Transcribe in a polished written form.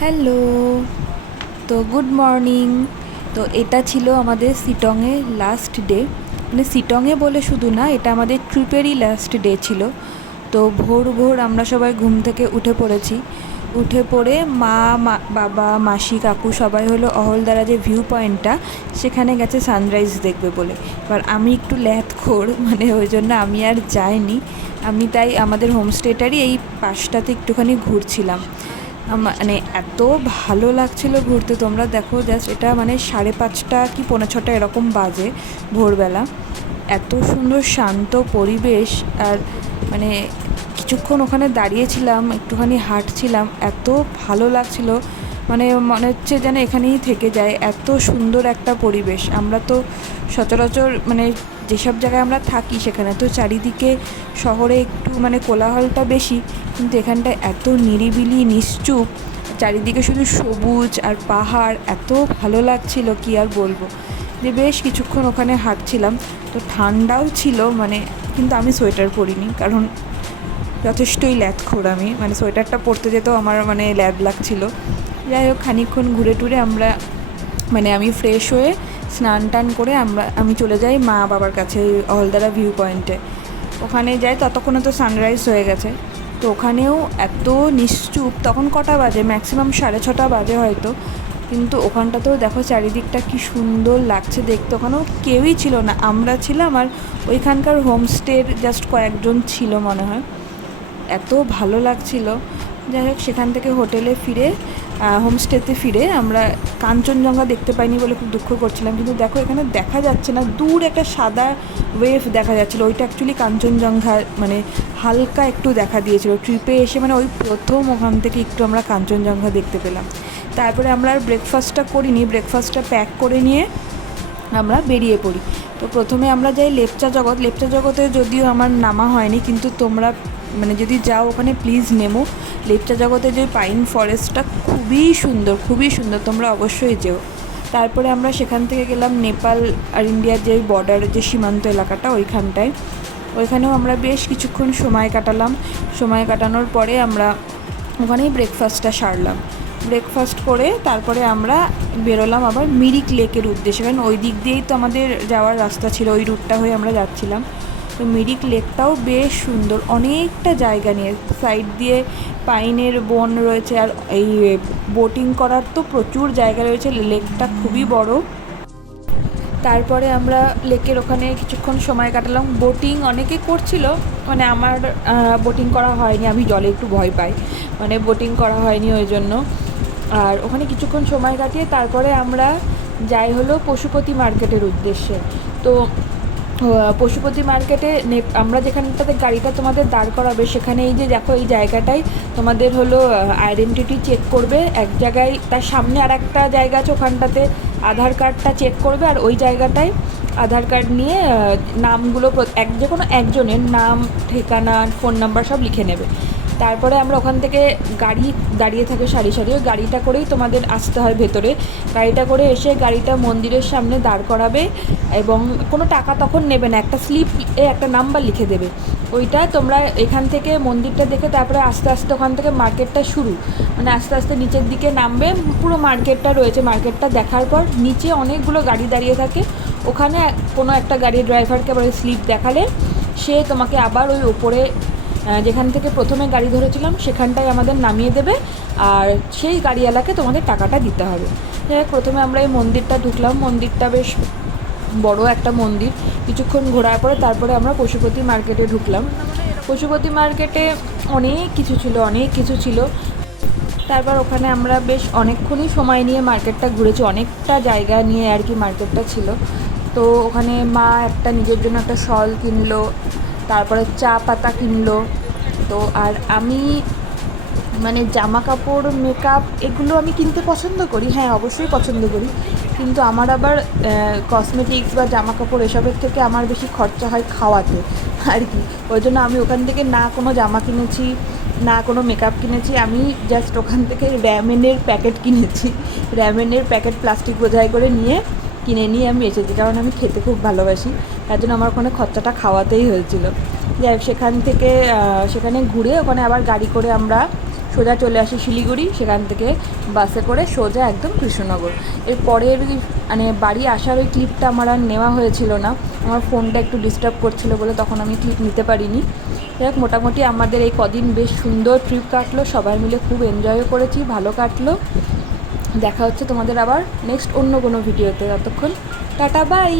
Hello. তো good morning. তো এটা ছিল আমাদের শিটংয়ে লাস্ট ডে, মানে শিটংয়ে বলে শুধু না, এটা আমাদের ট্রিপেরই লাস্ট ডে ছিল। তো ভোর ভোর আমরা সবাই ঘুম থেকে উঠে পড়েছি। উঠে পড়ে বাবা মাসি কাকু সবাই হলো অহলদারা যে ভিউ পয়েন্টটা, সেখানে গেছে সানরাইজ দেখবে বলে। এবার আমি একটু ল্যাথখোর, মানে ওই জন্য আমি আর যাইনি। আমি তাই আমাদের হোমস্টেটারই এই পাশটাতে একটুখানি ঘুরছিলাম। মানে এত ভালো লাগছিল ঘুরতে, তোমরা দেখো জাস্ট, এটা মানে 5:30 কি 5:45 এরকম বাজে ভোরবেলা। এত সুন্দর শান্ত পরিবেশ, আর মানে কিছুক্ষণ ওখানে দাঁড়িয়েছিলাম, একটুখানি হাঁটছিলাম, এত ভালো লাগছিল, মানে মনে হচ্ছে যেন এখানেই থেকে যায়, এত সুন্দর একটা পরিবেশ। আমরা তো সচরাচর মানে যেসব জায়গায় আমরা থাকি সেখানে তো চারিদিকে শহরে একটু মানে কোলাহলটা বেশি, কিন্তু এখানটায় এত নিরিবিলি নিশ্চুপ, চারিদিকে শুধু সবুজ আর পাহাড়, এত ভালো লাগছিল কি আর বলবো। যে বেশ কিছুক্ষণ ওখানে হাঁটছিলাম, তো ঠান্ডাও ছিল মানে, কিন্তু আমি সোয়েটার পরিনি কারণ যথেষ্টই ল্যাথখোর আমি, মানে সোয়েটারটা পরতে যেতেও আমার মানে ল্যাদ লাগছিল। যাই হোক, খানিকক্ষণ ঘুরে টুরে আমরা মানে আমি ফ্রেশ হয়ে স্নান টান করে আমি চলে যাই মা বাবার কাছে, অহলদারা ভিউ পয়েন্টে। ওখানে যাই, ততক্ষণে তো সানরাইজ হয়ে গেছে। তো ওখানেও এত নিশ্চুপ, তখন কটা বাজে, ম্যাক্সিমাম 6:30 বাজে হয়তো, কিন্তু ওখানটাতেও দেখো চারিদিকটা কি সুন্দর লাগছে দেখতে। ওখানেও কেউই ছিল না, আমরা ছিলাম আর ওইখানকার হোমস্টের জাস্ট কয়েকজন ছিল মনে হয়। এত ভালো লাগছিল। যাই হোক, সেখান থেকে হোটেলে ফিরে হোমস্টেতে ফিরে আমরা কাঞ্চনজঙ্ঘা দেখতে পাইনি বলে খুব দুঃখ করছিলাম, কিন্তু দেখো এখানে দেখা যাচ্ছে না, দূর একটা সাদা ওয়েভ দেখা যাচ্ছিলো, ওইটা অ্যাকচুয়ালি কাঞ্চনজঙ্ঘা, মানে হালকা একটু দেখা দিয়েছিল ট্রিপে এসে, মানে ওই প্রথম ওখান থেকে একটু আমরা কাঞ্চনজঙ্ঘা দেখতে পেলাম। তারপরে আমরা আর ব্রেকফাস্টটা করিনি, ব্রেকফাস্টটা প্যাক করে নিয়ে আমরা বেরিয়ে পড়ি। তো প্রথমে আমরা যাই লেপচা জগতে, যদিও আমার নামা হয়নি, কিন্তু তোমরা মানে যদি যাও ওখানে প্লিজ নেমো। লেপচা জগতে যে পাইন ফরেস্টটা খুবই সুন্দর, তোমরা অবশ্যই যেও। তারপরে আমরা সেখান থেকে গেলাম নেপাল আর ইন্ডিয়ার যে বর্ডার, যে সীমান্ত এলাকাটা, ওইখানেও আমরা বেশ কিছুক্ষণ সময় কাটালাম। সময় কাটানোর পরে আমরা ওখানেই ব্রেকফাস্টটা সারলাম। ব্রেকফাস্ট করে তারপরে আমরা বেরোলাম আবার মিরিক লেকের উদ্দেশ্যে, কারণ ওই দিক দিয়েই তো আমাদের যাওয়ার রাস্তা ছিল, ওই রুটটা হয়ে আমরা যাচ্ছিলাম। তো মিরিক লেকটাও বেশ সুন্দর, অনেকটা জায়গা নিয়ে, সাইড দিয়ে পাইনের বন রয়েছে, আর এই বোটিং করার তো প্রচুর জায়গা রয়েছে, লেকটা খুবই বড়। তারপরে আমরা লেকের ওখানে কিছুক্ষণ সময় কাটালাম। বোটিং অনেকে করছিল, মানে আমার বোটিং করা হয়নি, আমি জলে একটু ভয় পাই, মানে বোটিং করা হয়নি ওই জন্য। আর ওখানে কিছুক্ষণ সময় কাটিয়ে তারপরে আমরা যাই হলো পশুপতি মার্কেটের উদ্দেশ্যে। তো পশুপতি মার্কেটে আমরা যেখানটাতে গাড়িটা তোমাদের দাঁড় করাবে, সেখানে এই যে দেখো এই জায়গাটায় তোমাদের হলো আইডেন্টিটি চেক করবে এক জায়গায়, তার সামনে আর একটা জায়গা আছে, ওখানটাতে আধার কার্ডটা চেক করবে, আর ওই জায়গাটায় আধার কার্ড নিয়ে নামগুলো যে কোনো একজনের নাম, ঠিকানা, ফোন নাম্বার সব লিখে নেবে। তারপরে আমরা ওখান থেকে গাড়ি দাঁড়িয়ে থাকে সারি সারি, ওই গাড়িটা করেই তোমাদের আসতে হয় ভেতরে। গাড়িটা করে এসে গাড়িটা মন্দিরের সামনে দাঁড় করাবে, এবং কোনো টাকা তখন নেবে না, একটা স্লিপে একটা নাম্বার লিখে দেবে। ওইটা তোমরা এখান থেকে মন্দিরটা দেখে তারপরে আস্তে আস্তে ওখান থেকে মার্কেটটা শুরু, মানে আস্তে আস্তে নিচের দিকে নামবে, পুরো মার্কেটটা রয়েছে। মার্কেটটা দেখার পর নিচে অনেকগুলো গাড়ি দাঁড়িয়ে থাকে, ওখানে কোনো একটা গাড়ির ড্রাইভারকে আবার ওই স্লিপ দেখালে সে তোমাকে আবার ওই ওপরে যেখান থেকে প্রথমে গাড়ি ধরেছিলাম সেখানটায় আমাদের নামিয়ে দেবে, আর সেই গাড়িওয়ালাকে তোমাদের টাকাটা দিতে হবে। প্রথমে আমরা এই মন্দিরটা ঢুকলাম, মন্দিরটা বেশ বড় একটা মন্দির। কিছুক্ষণ ঘোরার পরে তারপরে আমরা পশুপতি মার্কেটে ঢুকলাম। পশুপতি মার্কেটে অনেক কিছু ছিল। তারপর ওখানে আমরা বেশ অনেকক্ষণই সময় নিয়ে মার্কেটটা ঘুরেছি, অনেকটা জায়গা নিয়ে আর কি মার্কেটটা ছিল। তো ওখানে মা একটা নিজের জন্য একটা শল কিনলো, তারপরে চা পাতা কিনলো। তো আর আমি মানে জামা কাপড়, মেকআপ এগুলো আমি কিনতে পছন্দ করি, হ্যাঁ অবশ্যই পছন্দ করি, কিন্তু আমার আবার কসমেটিক্স বা জামা কাপড় এসবের থেকে আমার বেশি খরচা হয় খাওয়াতে আর কি। ওই জন্য আমি ওখান থেকে না কোনো জামা কিনেছি, না কোনো মেকআপ কিনেছি, আমি জাস্ট ওখান থেকে র্যামেনের প্যাকেট কিনেছি। র্যামেনের প্যাকেট প্লাস্টিক বোঝাই করে কিনে নিয়ে আমি এসেছি, কারণ আমি খেতে খুব ভালোবাসি, তার জন্য আমার ওখানে খরচাটা খাওয়াতেই হয়েছিল। যাই হোক, সেখানে ঘুরে ওখানে আবার গাড়ি করে আমরা সোজা চলে আসি শিলিগুড়ি, সেখান থেকে বাসে করে সোজা একদম কৃষ্ণনগর। এর পরের মানে বাড়ি আসার ওই ক্লিপটা আমার আর নেওয়া হয়েছিল না, আমার ফোনটা একটু ডিস্টার্ব করছিলো বলে তখন আমি ক্লিপ নিতে পারিনি। যাই হোক, মোটামুটি আমাদের এই কদিন বেশ সুন্দর ট্রিপ কাটলো, সবাই মিলে খুব এনজয়ও করেছি, ভালো কাটলো। দেখা হচ্ছে তোমাদের আবার নেক্সট অন্য কোনো ভিডিওতে। ততক্ষণ টাটা, বাই।